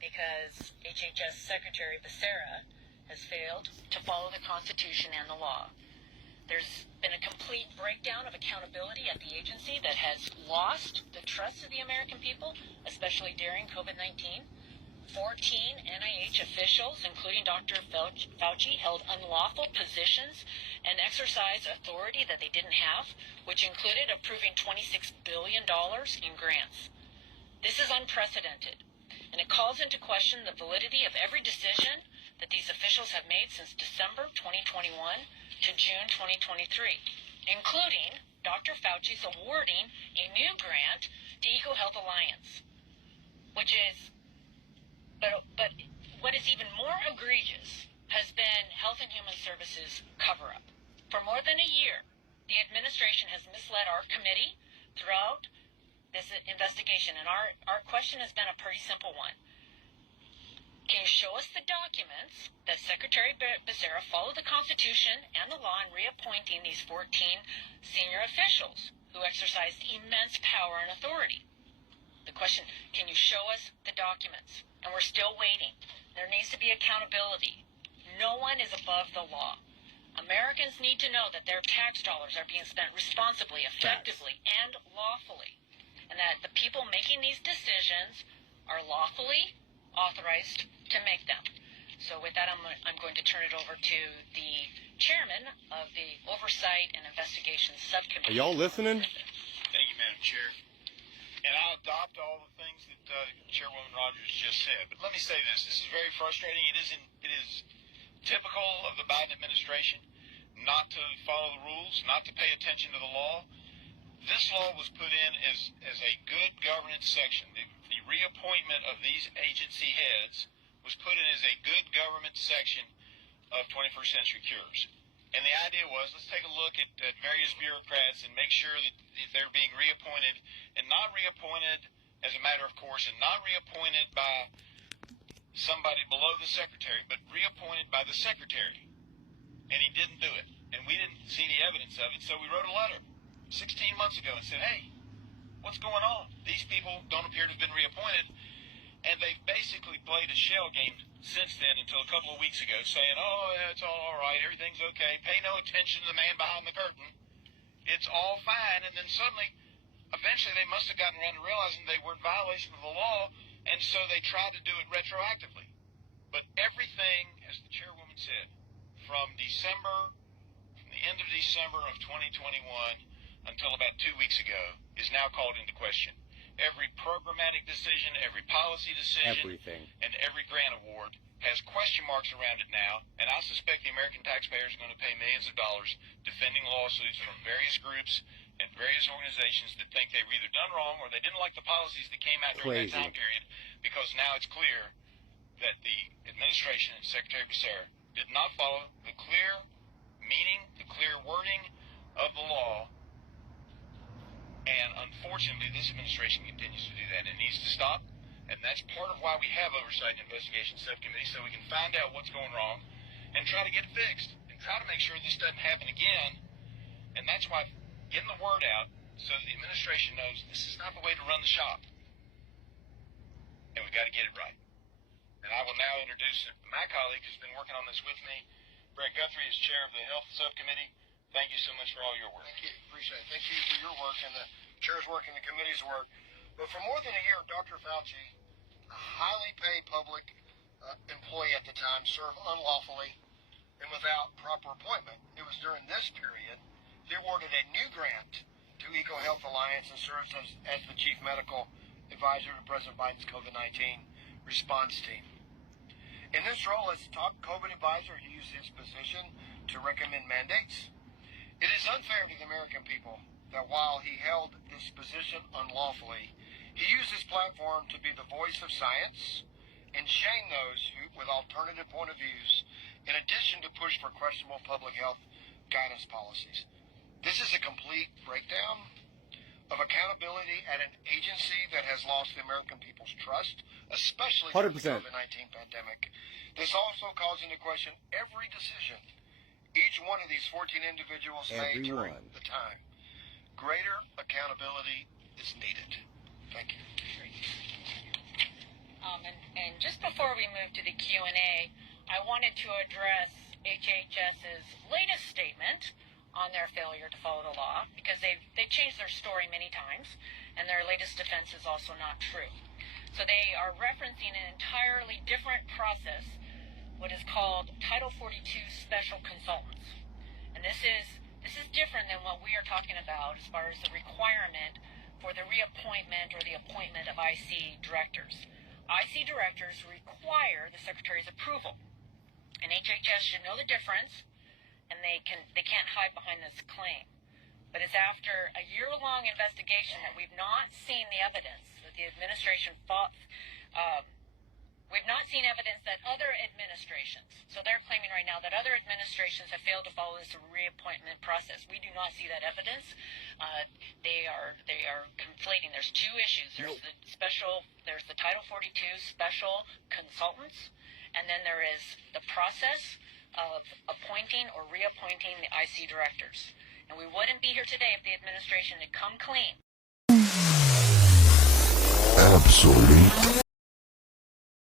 because HHS Secretary Becerra has failed to follow the Constitution and the law. There's been a complete breakdown of accountability at the agency that has lost the trust of the American people, especially during COVID-19. 14 NIH officials, including Dr. Fauci, held unlawful positions and exercised authority that they didn't have, which included approving $26 billion in grants. This is unprecedented, and it calls into question the validity of every decision that these officials have made since December 2021 to June 2023, including Dr. Fauci's awarding a new grant to EcoHealth Alliance, but what is even more egregious has been Health and Human Services cover-up. For more than a year, the administration has misled our committee throughout this investigation, and our question has been a pretty simple one. Can you show us the documents that Secretary Becerra followed the Constitution and the law in reappointing these 14 senior officials who exercised immense power and authority? The question, can you show us the documents? And we're still waiting. There needs to be accountability. No one is above the law. Americans need to know that their tax dollars are being spent responsibly, effectively, and lawfully, and that the people making these decisions are lawfully authorized to make them. So with that, I'm going to turn it over to the chairman of the Oversight and Investigations Subcommittee. Are y'all listening? Thank you, Madam Chair. And I'll adopt all the things that Chairwoman Rogers just said. But let me say this. This is very frustrating. It is typical of the Biden administration not to follow the rules, not to pay attention to the law. This law was put in as a good governance section. The reappointment of these agency heads was put in as a good government section of 21st Century Cures. And the idea was, let's take a look at various bureaucrats and make sure that they're being reappointed, and not reappointed as a matter of course, and not reappointed by somebody below the secretary, but reappointed by the secretary. And he didn't do it. And we didn't see any evidence of it, so we wrote a letter 16 months ago and said, hey, what's going on? These people don't appear to have been reappointed. And they've basically played a shell game since then until a couple of weeks ago, saying, oh, yeah, it's all right, everything's okay, pay no attention to the man behind the curtain, it's all fine. And then suddenly, eventually they must have gotten around to realizing they were in violation of the law, and so they tried to do it retroactively. But everything, as the chairwoman said, from the end of December of 2021 until about 2 weeks ago, is now called into question. Every programmatic decision, every policy decision, everything, and every grant award has question marks around it now, and I suspect the American taxpayers are going to pay millions of dollars defending lawsuits from various groups and various organizations that think they've either done wrong or they didn't like the policies that came out during that time period, because now it's clear that the administration and Secretary Becerra did not follow the clear meaning, the clear wording of the law. And unfortunately, this administration continues to do that. It needs to stop. And that's part of why we have Oversight and Investigation Subcommittee, so we can find out what's going wrong and try to get it fixed and try to make sure this doesn't happen again. And that's why getting the word out so the administration knows this is not the way to run the shop. And we've got to get it right. And I will now introduce my colleague who's been working on this with me. Brett Guthrie is chair of the Health Subcommittee. Thank you so much for all your work. Thank you. Appreciate it. Thank you for your work and the chair's work and the committee's work. But for more than a year, Dr. Fauci, a highly paid public employee at the time, served unlawfully and without proper appointment. It was during this period he awarded a new grant to EcoHealth Alliance and serves as the chief medical advisor to President Biden's COVID-19 response team. In this role as top COVID advisor, he used his position to recommend mandates. It is unfair to the American people that while he held this position unlawfully, he used his platform to be the voice of science and shame those who, with alternative point of views, in addition to push for questionable public health guidance policies. This is a complete breakdown of accountability at an agency that has lost the American people's trust, especially during the COVID-19 pandemic. This also calls into question every decision each one of these 14 individuals made during the time. Greater accountability is needed. Thank you. And just before we move to the Q&A, I wanted to address HHS's latest statement on their failure to follow the law, because they've changed their story many times, and their latest defense is also not true. So they are referencing an entirely different process, what is called Title 42 Special Consultants. And this is different than what we are talking about as far as the requirement for the reappointment or the appointment of IC directors. IC directors require the Secretary's approval, and HHS should know the difference, and they can't hide behind this claim. But it's after a year-long investigation that we've not seen the evidence that the administration fought. We've not seen evidence that other administrations, so they're claiming right now that other administrations have failed to follow this reappointment process. We do not see that evidence. They are conflating. There's two issues. There's there's the Title 42 special consultants, and then there is the process of appointing or reappointing the IC directors. And we wouldn't be here today if the administration had come clean. Absolute